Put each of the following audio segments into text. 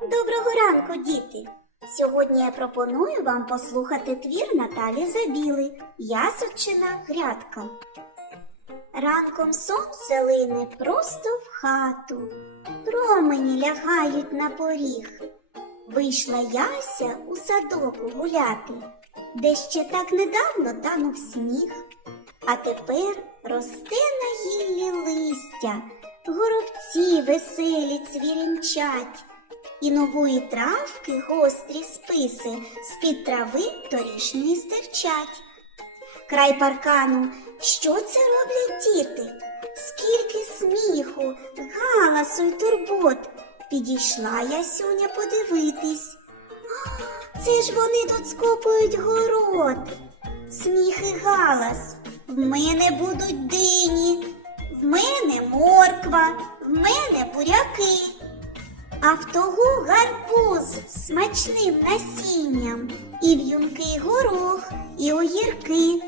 Доброго ранку, діти! Сьогодні я пропоную вам послухати твір Наталі Забіли Ясочина грядка. Ранком сонце лине просто в хату. Промені лягають на поріг. Вийшла яся у садок гуляти, де ще так недавно танув сніг. А тепер росте на гіллі листя, горобці веселі цвірінчать і нової травки гострі списи з-під трави торішньої стирчать. Край паркану, що це роблять діти? Скільки сміху, галасу й турбот. Підійшла ясюня подивитись. Це ж вони тут скопують город. Сміх і галас. В мене будуть дині, в мене морква, в мене буряки а в того гарбуз з смачним насінням, і в'юнкий горох, і огірки.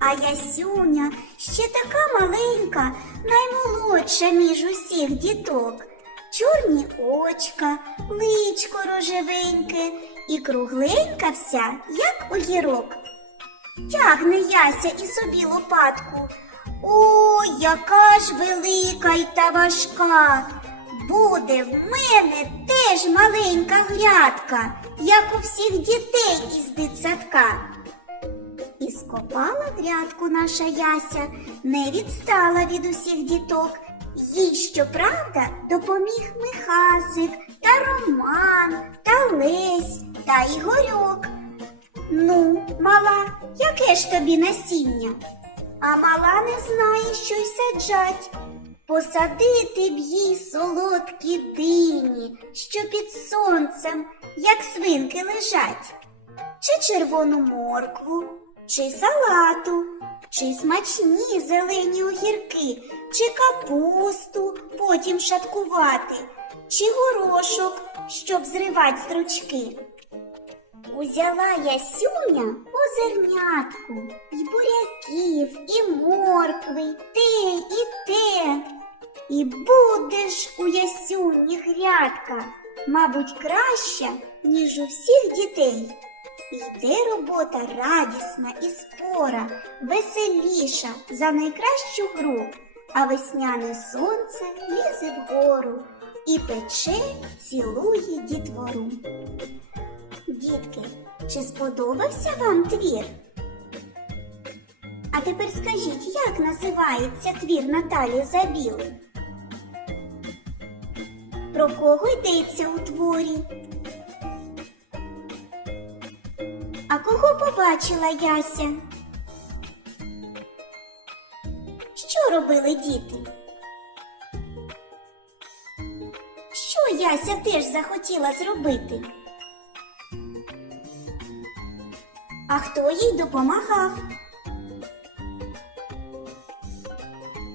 А ясюня ще така маленька, наймолодша між усіх діток. Чорні очка, личко рожевеньке і кругленька вся, як огірок. Тягне яся і собі лопатку. О, яка ж велика й та важка буде в мене теж маленька грядка, як у всіх дітей із дитсадка. І скопала грядку наша яся, не відстала від усіх діток. Їй, щоправда, допоміг Михасик та Роман та Лесь та Ігорьок. Ну, мала, яке ж тобі насіння? А мала не знає, що й саджать. Посадити б їй солодкі дині, що під сонцем, як свинки лежать, чи червону моркву, чи салату, чи смачні зелені огірки, чи капусту потім шаткувати, чи горошок, щоб зривати стручки. Узяла ясюня озернятку, Й буряків, і моркви, те, і те. І будеш у ясюні грядка, мабуть, краща, ніж у всіх дітей. Йде робота радісна і спора, веселіша за найкращу гру, а весняне сонце лізе вгору і пече, цілує дітвору. Дітки, чи сподобався вам твір? А тепер скажіть, як називається твір Наталі Забіли? Про кого йдеться у творі? А кого побачила яся? Що робили діти? Що яся теж захотіла зробити? А хто їй допомагав?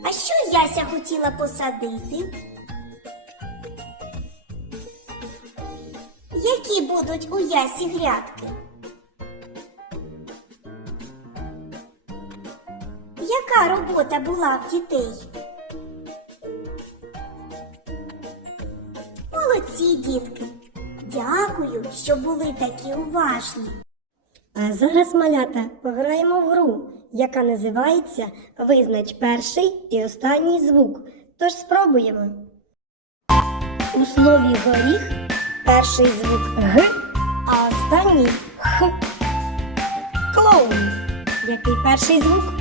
А що яся хотіла посадити? які будуть у ясі грядки? Яка робота була в дітей? Молодці дітки. Дякую, що були такі уважні. А зараз малята пограємо в гру, яка називається Визнач перший і останній звук. Тож спробуємо. У слові горіх Перший звук Г, а останній Х. Клоун. Який перший звук?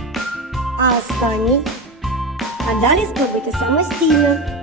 А останній. А далі спробуйте самостійно.